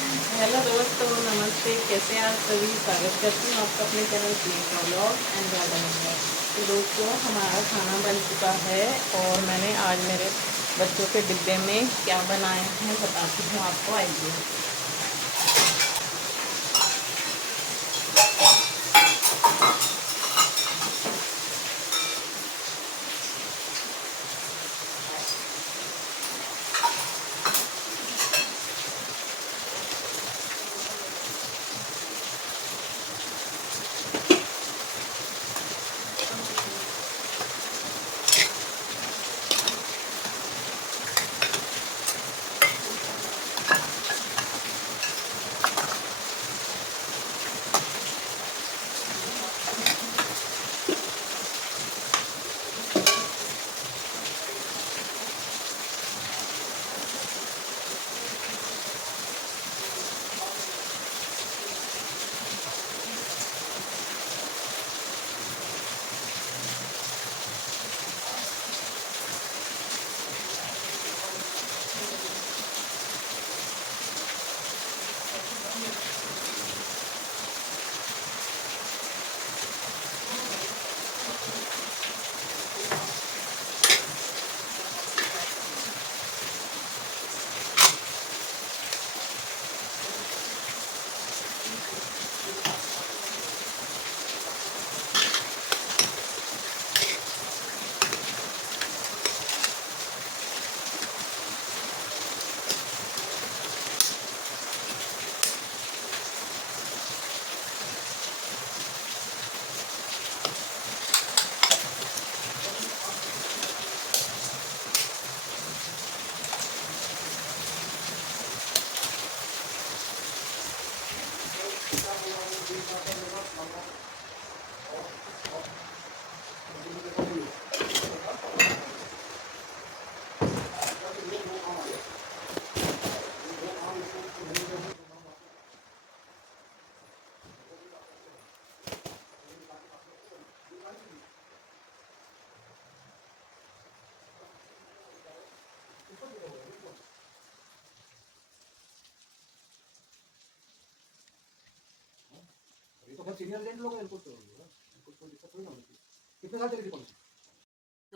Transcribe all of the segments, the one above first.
Hello दोस्तों, नमस्ते। कैसे हैं आप सभी? स्वागत करती हूँ आपका अपने channel Sunita vlog and gardening में। तो दोस्तों, हमारा खाना बन चुका है और मैंने आज मेरे बच्चों के डिब्बे में क्या बनाए हैं बताती हूँ आपको। आइए।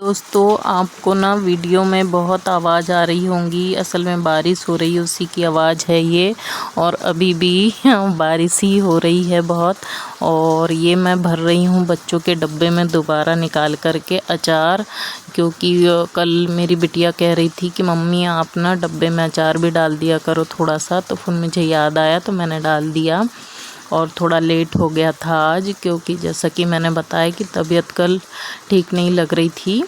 दोस्तों, आपको ना वीडियो में बहुत आवाज़ आ रही होंगी। असल में बारिश हो रही है, उसी की आवाज़ है ये। और अभी भी बारिश ही हो रही है बहुत। और ये मैं भर रही हूँ बच्चों के डब्बे में दोबारा निकाल करके अचार, क्योंकि कल मेरी बिटिया कह रही थी कि मम्मी आप ना डब्बे में अचार भी डाल दिया करो थोड़ा सा। तो फिर मुझे याद आया तो मैंने डाल दिया। और थोड़ा लेट हो गया था आज, क्योंकि जैसा कि मैंने बताया कि तबीयत कल ठीक नहीं लग रही थी।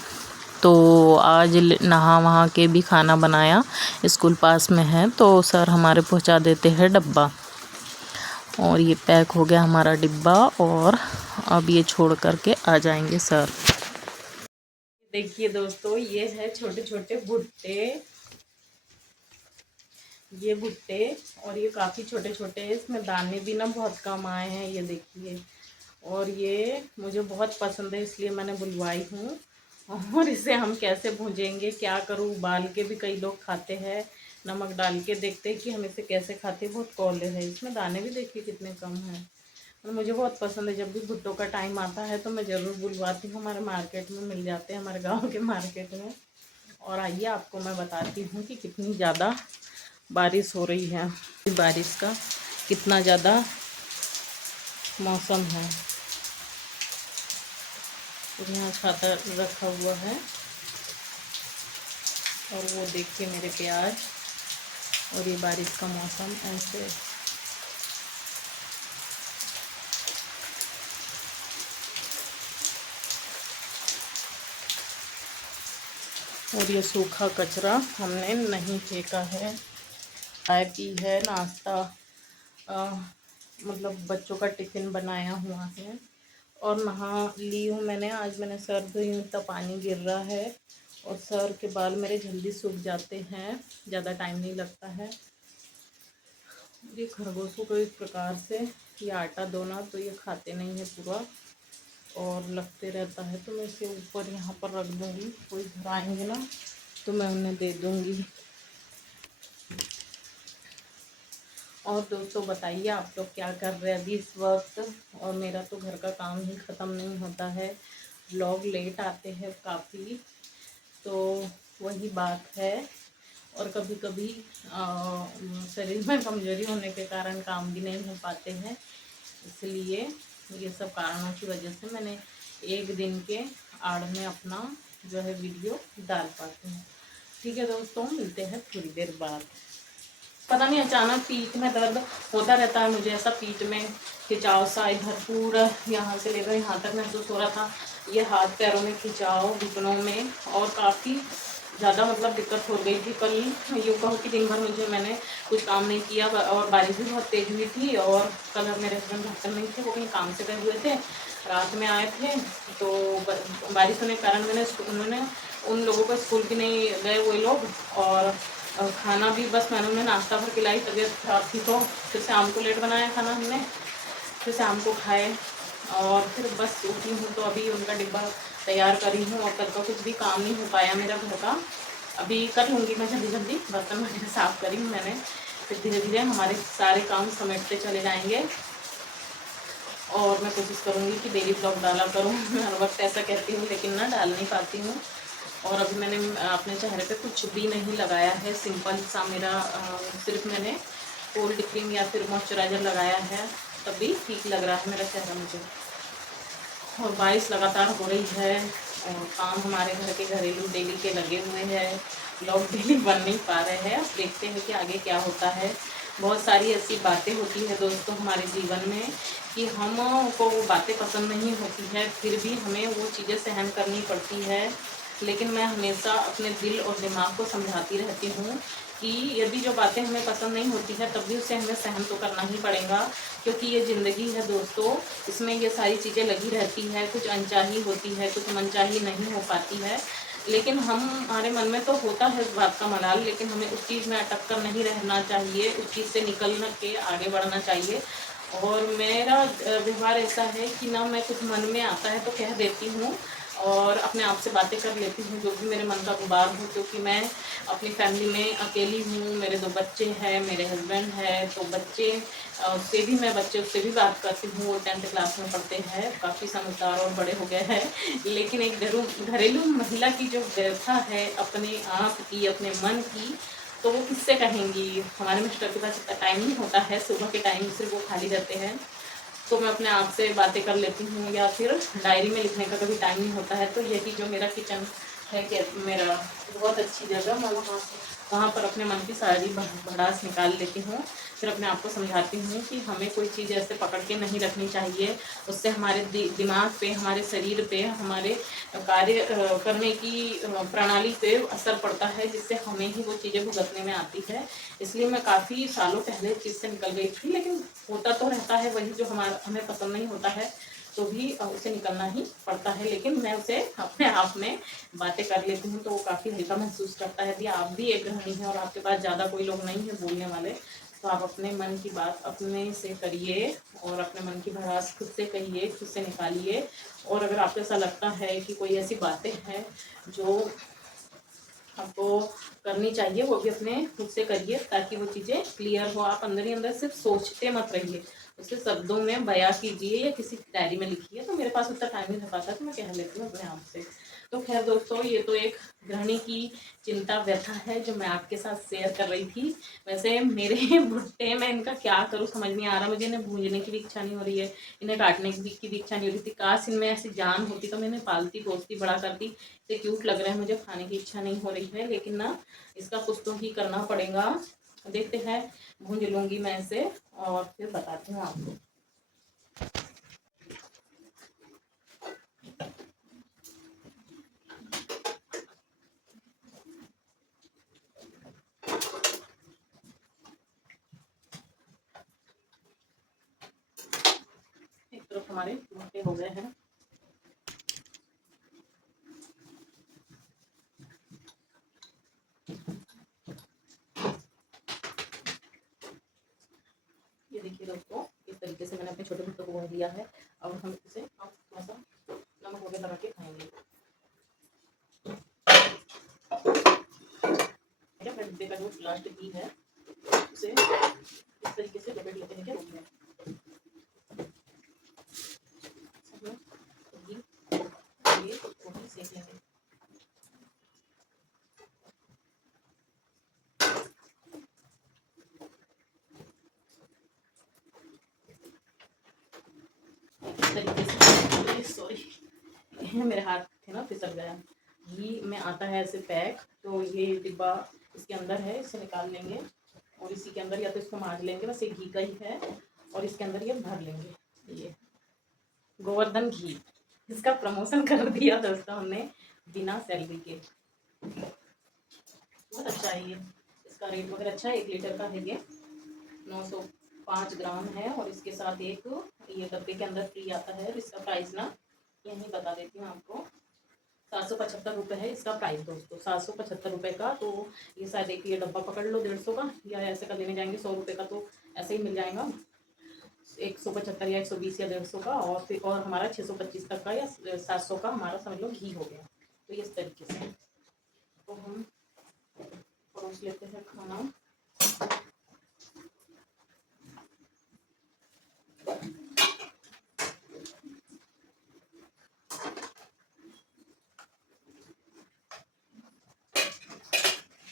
तो आज नहा वहा के भी खाना बनाया। स्कूल पास में है तो सर हमारे पहुंचा देते हैं डब्बा। और ये पैक हो गया हमारा डिब्बा और अब ये छोड़ करके आ जाएंगे सर। देखिए दोस्तों, ये है छोटे छोटे भुट्टे। ये भुट्टे और ये काफ़ी छोटे छोटे हैं। इसमें दाने भी ना बहुत कम आए हैं, ये देखिए। और ये मुझे बहुत पसंद है, इसलिए मैंने बुलवाई हूँ। और इसे हम कैसे भूंजेंगे, क्या करूँ। उबाल के भी कई लोग खाते हैं, नमक डाल के। देखते हैं कि हम इसे कैसे खाते हैं। बहुत कौले है, इसमें दाने भी देखिए कितने कम हैं। और मुझे बहुत पसंद है। जब भी भुट्टों का टाइम आता है तो मैं ज़रूर बुलवाती हूँ। हमारे मार्केट में मिल जाते हैं, हमारे गाँव के मार्केट में। और आइए आपको मैं बताती हूँ कि कितनी ज़्यादा बारिश हो रही है। बारिश का कितना ज़्यादा मौसम है। और यहाँ छाता रखा हुआ है। और वो देखिए मेरे प्याज। और ये बारिश का मौसम ऐसे। और ये सूखा कचरा हमने नहीं फेंका है। चाय पी है, नाश्ता मतलब बच्चों का टिफ़िन बनाया हुआ है। और नहा ली हूँ मैंने। आज मैंने सर धोई हूँ, इतना पानी गिर रहा है। और सर के बाल मेरे जल्दी सूख जाते हैं, ज़्यादा टाइम नहीं लगता है। ये खरगोशों को इस प्रकार से ये आटा दो ना तो ये खाते नहीं है पूरा, और लगते रहता है। तो मैं इसे ऊपर यहाँ पर रख दूँगी। कोई घर आएंगे ना तो मैं उन्हें दे दूँगी। और दोस्तों बताइए आप लोग क्या कर रहे हैं अभी इस वक्त। और मेरा तो घर का काम ही ख़त्म नहीं होता है, व्लॉग लेट आते हैं काफ़ी, तो वही बात है। और कभी कभी शरीर में कमज़ोरी होने के कारण काम भी नहीं हो पाते हैं, इसलिए ये सब कारणों की वजह से मैंने एक दिन के आड़ में अपना जो है वीडियो डाल पाती हूँ। ठीक है दोस्तों, मिलते हैं थोड़ी देर बाद। पता नहीं अचानक पीठ में दर्द होता रहता है मुझे, ऐसा पीठ में खिंचाव सा इधर पूरा यहाँ से लेकर यहाँ तक महसूस हो रहा था। ये हाथ पैरों में खिंचाव, घुटनों में, और काफ़ी ज़्यादा मतलब दिक्कत हो गई थी। कल यूँ कहो कि दिन भर मैंने कुछ काम नहीं किया, और बारिश भी बहुत तेज़ हुई थी। और कल मेरे हस्बैंड घर पर नहीं थे, वो कहीं काम से गए हुए थे, रात में आए थे। तो बारिश होने के कारण उन्होंने उन लोगों को स्कूल भी नहीं गए वो लोग, और खाना भी बस मैंने उन्हें नाश्ता भर खिलाई, तबीयत खराब थी तो फिर शाम को लेट बनाया खाना हमने, फिर शाम को खाए। और फिर बस उठी हूँ तो अभी उनका डिब्बा तैयार करी हूँ, और कल का कुछ भी काम नहीं हो पाया मेरा घर का। अभी कर लूँगी मैं जल्दी जल्दी, बर्तन वगैरह साफ़ करी हूँ मैंने, फिर धीरे धीरे हमारे सारे काम समेटते चले जाएंगे। और मैं कोशिश करूँगी कि डेली ब्लॉग डाला करूँ। मैं हर वक्त ऐसा कहती हूँ लेकिन ना डाल नहीं पाती हूँ। और अभी मैंने अपने चेहरे पे कुछ भी नहीं लगाया है, सिंपल सा मेरा सिर्फ मैंने कोल्ड क्रीम या फिर मॉइस्चराइज़र लगाया है, तभी ठीक लग रहा है मेरा चेहरा मुझे। और बारिश लगातार हो रही है, और काम हमारे घर के घरेलू डेली के लगे हुए हैं, ब्लॉग डेली बन नहीं पा रहे हैं। अब देखते हैं कि आगे क्या होता है। बहुत सारी ऐसी बातें होती है दोस्तों हमारे जीवन में कि हमको वो बातें पसंद नहीं होती है, फिर भी हमें वो चीज़ें सहन करनी पड़ती है। लेकिन मैं हमेशा अपने दिल और दिमाग को समझाती रहती हूँ कि यदि जो बातें हमें पसंद नहीं होती है तब भी उसे हमें सहन तो करना ही पड़ेगा, क्योंकि ये ज़िंदगी है दोस्तों, इसमें ये सारी चीज़ें लगी रहती है। कुछ अनचाही होती है, कुछ मनचाही नहीं हो पाती है, लेकिन हमारे मन में तो होता है इस बात का मलाल, लेकिन हमें उस चीज़ में अटक कर नहीं रहना चाहिए, उस चीज़ से निकल के आगे बढ़ना चाहिए। और मेरा व्यवहार ऐसा है कि ना मैं कुछ मन में आता है तो कह देती हूँ, और अपने आप से बातें कर लेती हूँ जो भी मेरे मन का गुबार हो, क्योंकि मैं अपनी फैमिली में अकेली हूँ। मेरे 2 बच्चे हैं, मेरे हस्बैंड है, तो बच्चे उससे भी मैं बच्चे उससे भी बात करती हूँ। वो 10th क्लास में पढ़ते हैं, काफ़ी समझदार और बड़े हो गए हैं। लेकिन एक घरेलू महिला की जो व्यथा है अपने आप की, अपने मन की, तो वो किससे कहेंगी। हमारे मिस्टर के पास इतना टाइम नहीं होता है, सुबह के टाइम सिर्फ वो खाली रहते हैं, तो मैं अपने आप से बातें कर लेती हूँ, या फिर डायरी में लिखने का कभी टाइम नहीं होता है तो यही जो मेरा किचन है कि मेरा बहुत अच्छी जगह, मैं वहाँ पर अपने मन की सारी भड़ास निकाल लेती हूँ। फिर अपने आप को समझाती हूँ कि हमें कोई चीज़ ऐसे पकड़ के नहीं रखनी चाहिए, उससे हमारे दिमाग पे, हमारे शरीर पे, हमारे कार्य करने की प्रणाली पे असर पड़ता है, जिससे हमें ही वो चीज़ें भुगतने में आती है। इसलिए मैं काफ़ी सालों पहले इस चीज़ से निकल गई थी, लेकिन होता तो रहता है वही जो हमें पसंद नहीं होता है, तो भी उसे निकलना ही पड़ता है। लेकिन मैं उसे अपने आप में बातें कर लेती हूँ तो वो काफ़ी हल्का महसूस करता है। यदि आप भी एक गृहिणी हैं और आपके पास ज़्यादा कोई लोग नहीं है बोलने वाले, तो आप अपने मन की बात अपने से करिए, और अपने मन की भड़ास खुद से कहिए, खुद से निकालिए। और अगर आपको ऐसा लगता है कि कोई ऐसी बातें हैं जो आपको करनी चाहिए, वो भी अपने खुद से करिए, ताकि वो चीज़ें क्लियर हो। आप अंदर ही अंदर सिर्फ सोचते मत रहिए, उसे शब्दों में बयां कीजिए या किसी डायरी में लिखिए। तो मेरे पास उतना टाइम नहीं रह पाता तो मैं कह लेती हूँ अपने आप से। तो खैर दोस्तों, ये तो एक गृहिणी की चिंता व्यथा है जो मैं आपके साथ शेयर कर रही थी। वैसे मेरे भुट्टे में इनका क्या करूँ समझ नहीं आ रहा, मुझे इन्हें भूंजने की भी इच्छा नहीं हो रही है, इन्हें काटने की भी इच्छा नहीं हो रही थी। काश इनमें ऐसी जान होती तो मैं इन्हें पालती पोसती बड़ा करती। इतने क्यूट लग रहे हैं, मुझे खाने की इच्छा नहीं हो रही है, लेकिन ना इसका कुछ तो ही करना पड़ेगा। देखते हैं, भूंज लूँगी मैं इसे और फिर बताती हूँ आपको। एक तरफ हमारे भुट्टे हो गए हैं, ये देखिए दोस्तों, इस तरीके से मैंने अपने छोटे भुट्टों को भून लिया है। अब हम इसे थोड़ा सा नमक वगैरह लगा के खाएंगे। भुट्टे का जो लास्ट घी है उसे इस तरीके तरीके से, सॉरी मेरे हाथ थे ना फिसल गया। घी में आता है ऐसे पैक, तो ये डिब्बा इसके अंदर है, इसे निकाल लेंगे और इसी के अंदर या तो इसको मांझ लेंगे, बस ये घी का ही है, और इसके अंदर ये भर लेंगे। ये गोवर्धन घी, इसका प्रमोशन कर दिया दोस्तों हमने बिना सैलरी के। बहुत अच्छा है ये, इसका रेट वगैरह अच्छा है। 1 लीटर का है ये, 905 ग्राम है, और इसके साथ एक ये डब्बे के अंदर फ्री आता है। इसका प्राइस ना यहीं बता देती हूँ आपको, 775 रुपये है इसका प्राइस दोस्तों, 775 रुपये का। तो ये शायद एक ये डब्बा पकड़ लो 150 का, या ऐसे का लेने जाएंगे 100 रुपये का, तो ऐसे ही मिल जाएगा 175 या 120 या 150 का, और फिर और हमारा 625 तक का या 700 का हमारा समझ लो घी हो गया। तो इस तरीके से तो हम परोस लेते हैं खाना।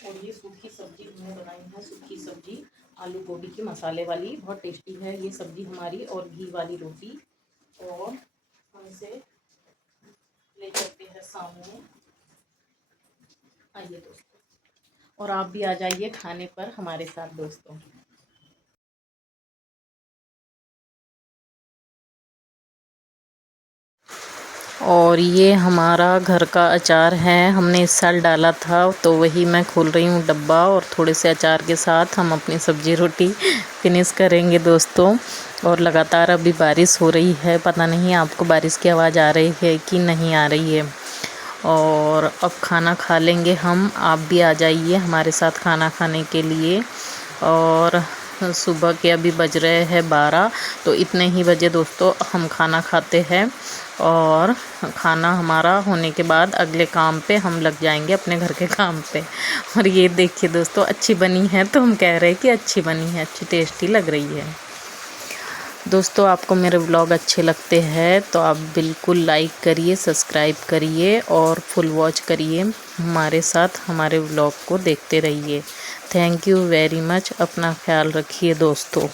और ये सूखी सब्जी हमने बनाई है, सूखी सब्जी आलू गोभी की मसाले वाली, बहुत टेस्टी है ये सब्जी हमारी, और घी वाली रोटी। और हम इसे ले चलते हैं सामने, आइए दोस्तों, और आप भी आ जाइए खाने पर हमारे साथ दोस्तों। और ये हमारा घर का अचार है, हमने इस साल डाला था, तो वही मैं खोल रही हूँ डब्बा, और थोड़े से अचार के साथ हम अपनी सब्जी रोटी फिनिश करेंगे दोस्तों। और लगातार अभी बारिश हो रही है, पता नहीं आपको बारिश की आवाज़ आ रही है कि नहीं आ रही है। और अब खाना खा लेंगे हम, आप भी आ जाइए हमारे साथ खाना खाने के लिए। और सुबह के अभी बज रहे हैं 12, तो इतने ही बजे दोस्तों हम खाना खाते हैं, और खाना हमारा होने के बाद अगले काम पे हम लग जाएंगे, अपने घर के काम पे। और ये देखिए दोस्तों, अच्छी बनी है, तो हम कह रहे हैं कि अच्छी बनी है, अच्छी टेस्टी लग रही है। दोस्तों आपको मेरे व्लॉग अच्छे लगते हैं तो आप बिल्कुल लाइक करिए, सब्सक्राइब करिए, और फुल वॉच करिए हमारे साथ, हमारे व्लॉग को देखते रहिए। थैंक यू वेरी मच, अपना ख्याल रखिए दोस्तों।